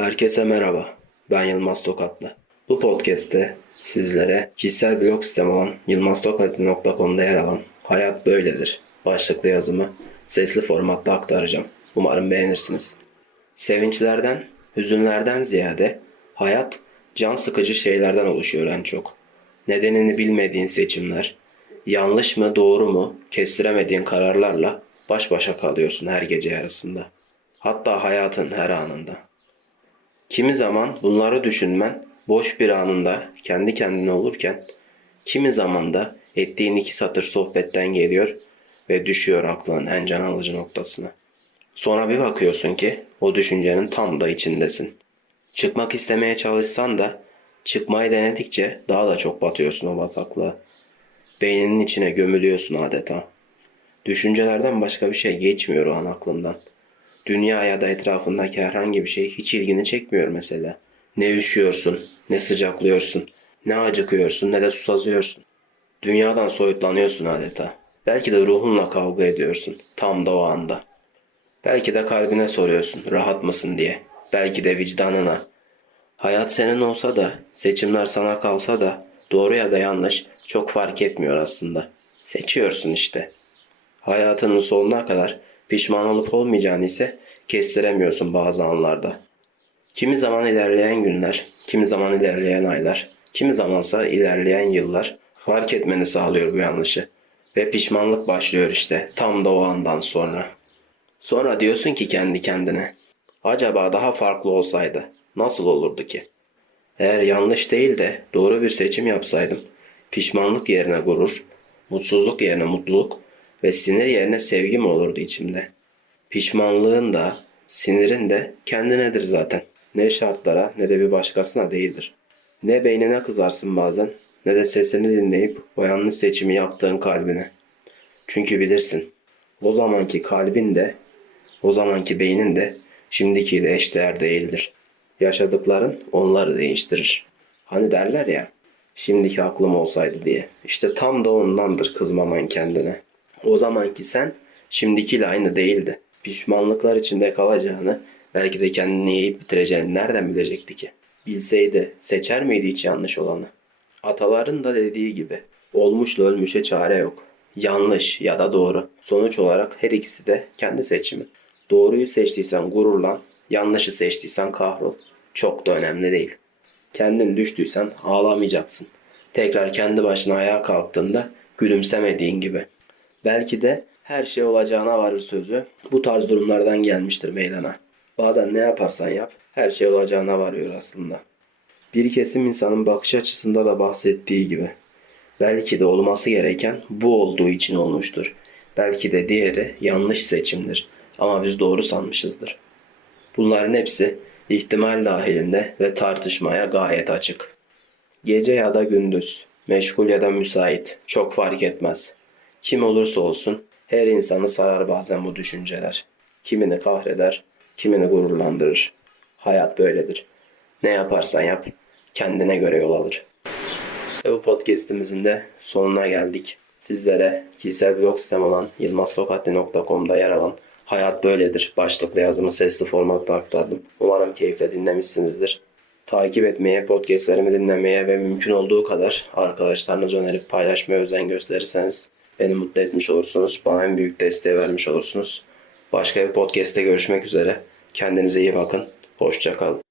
Herkese merhaba. Ben Yılmaz Tokatlı. Bu podcast'te sizlere kişisel blog sistemi olan yılmaztokatlı.com'da yer alan Hayat Böyledir başlıklı yazımı sesli formatta aktaracağım. Umarım beğenirsiniz. Sevinçlerden, hüzünlerden ziyade hayat can sıkıcı şeylerden oluşuyor en çok. Nedenini bilmediğin seçimler, yanlış mı doğru mu kestiremediğin kararlarla baş başa kalıyorsun her gece yarısında. Hatta hayatın her anında. Kimi zaman bunları düşünmen boş bir anında kendi kendine olurken kimi zaman da ettiğin iki satır sohbetten geliyor ve düşüyor aklının en can alıcı noktasına. Sonra bir bakıyorsun ki o düşüncenin tam da içindesin. Çıkmak istemeye çalışsan da çıkmayı denedikçe daha da çok batıyorsun o bataklığa. Beyninin içine gömülüyorsun adeta. Düşüncelerden başka bir şey geçmiyor o an aklından. Dünya ya da etrafındaki herhangi bir şey hiç ilgini çekmiyor mesela. Ne üşüyorsun, ne sıcaklıyorsun, ne acıkıyorsun, ne de susazıyorsun. Dünyadan soyutlanıyorsun adeta. Belki de ruhunla kavga ediyorsun tam da o anda. Belki de kalbine soruyorsun rahat mısın diye. Belki de vicdanına. Hayat senin olsa da, seçimler sana kalsa da doğru ya da yanlış çok fark etmiyor aslında. Seçiyorsun işte. Hayatının sonuna kadar pişman olup olmayacağını ise kestiremiyorsun bazı anlarda. Kimi zaman ilerleyen günler, kimi zaman ilerleyen aylar, kimi zamansa ilerleyen yıllar fark etmeni sağlıyor bu yanlışı. Ve pişmanlık başlıyor işte tam da o andan sonra. Sonra diyorsun ki kendi kendine. Acaba daha farklı olsaydı nasıl olurdu ki? Eğer yanlış değil de doğru bir seçim yapsaydım pişmanlık yerine gurur, mutsuzluk yerine mutluluk ve sinir yerine sevgi mi olurdu içimde? Pişmanlığın da sinirin de kendinedir zaten. Ne şartlara ne de bir başkasına değildir. Ne beynine kızarsın bazen ne de sesini dinleyip o yanlış seçimi yaptığın kalbine. Çünkü bilirsin o zamanki kalbin de o zamanki beynin de şimdikiyle eşdeğer değildir. Yaşadıkların onları değiştirir. Hani derler ya şimdiki aklım olsaydı diye. İşte tam da ondandır kızmaman kendine. O zamanki sen şimdikiyle aynı değildi. Pişmanlıklar içinde kalacağını belki de kendini yiyip bitireceğini nereden bilecekti ki? Bilseydi seçer miydi hiç yanlış olanı? Ataların da dediği gibi olmuşla ölmüşe çare yok. Yanlış ya da doğru. Sonuç olarak her ikisi de kendi seçimi. Doğruyu seçtiysen gururlan, yanlışı seçtiysen kahrol. Çok da önemli değil. Kendin düştüysen ağlamayacaksın. Tekrar kendi başına ayağa kalktığında gülümsemediğin gibi. Belki de her şey olacağına varır sözü bu tarz durumlardan gelmiştir meydana. Bazen ne yaparsan yap her şey olacağına varıyor aslında. Bir kesim insanın bakış açısında da bahsettiği gibi. Belki de olması gereken bu olduğu için olmuştur. Belki de diğeri yanlış seçimdir. Ama biz doğru sanmışızdır. Bunların hepsi ihtimal dahilinde ve tartışmaya gayet açık. Gece ya da gündüz, meşgul ya da müsait çok fark etmez. Kim olursa olsun her insanı sarar bazen bu düşünceler. Kimini kahreder, kimini gururlandırır. Hayat böyledir. Ne yaparsan yap, kendine göre yol alır. Ve bu podcastimizin de sonuna geldik. Sizlere kişisel blog sistem olan yılmaztokatli.com'da yer alan Hayat Böyledir başlıklı yazımı sesli formatta aktardım. Umarım keyifle dinlemişsinizdir. Takip etmeye, podcastlerimi dinlemeye ve mümkün olduğu kadar arkadaşlarınıza önerip paylaşmaya özen gösterirseniz beni mutlu etmiş olursunuz. Bana en büyük desteği vermiş olursunuz. Başka bir podcast'te görüşmek üzere. Kendinize iyi bakın. Hoşçakalın.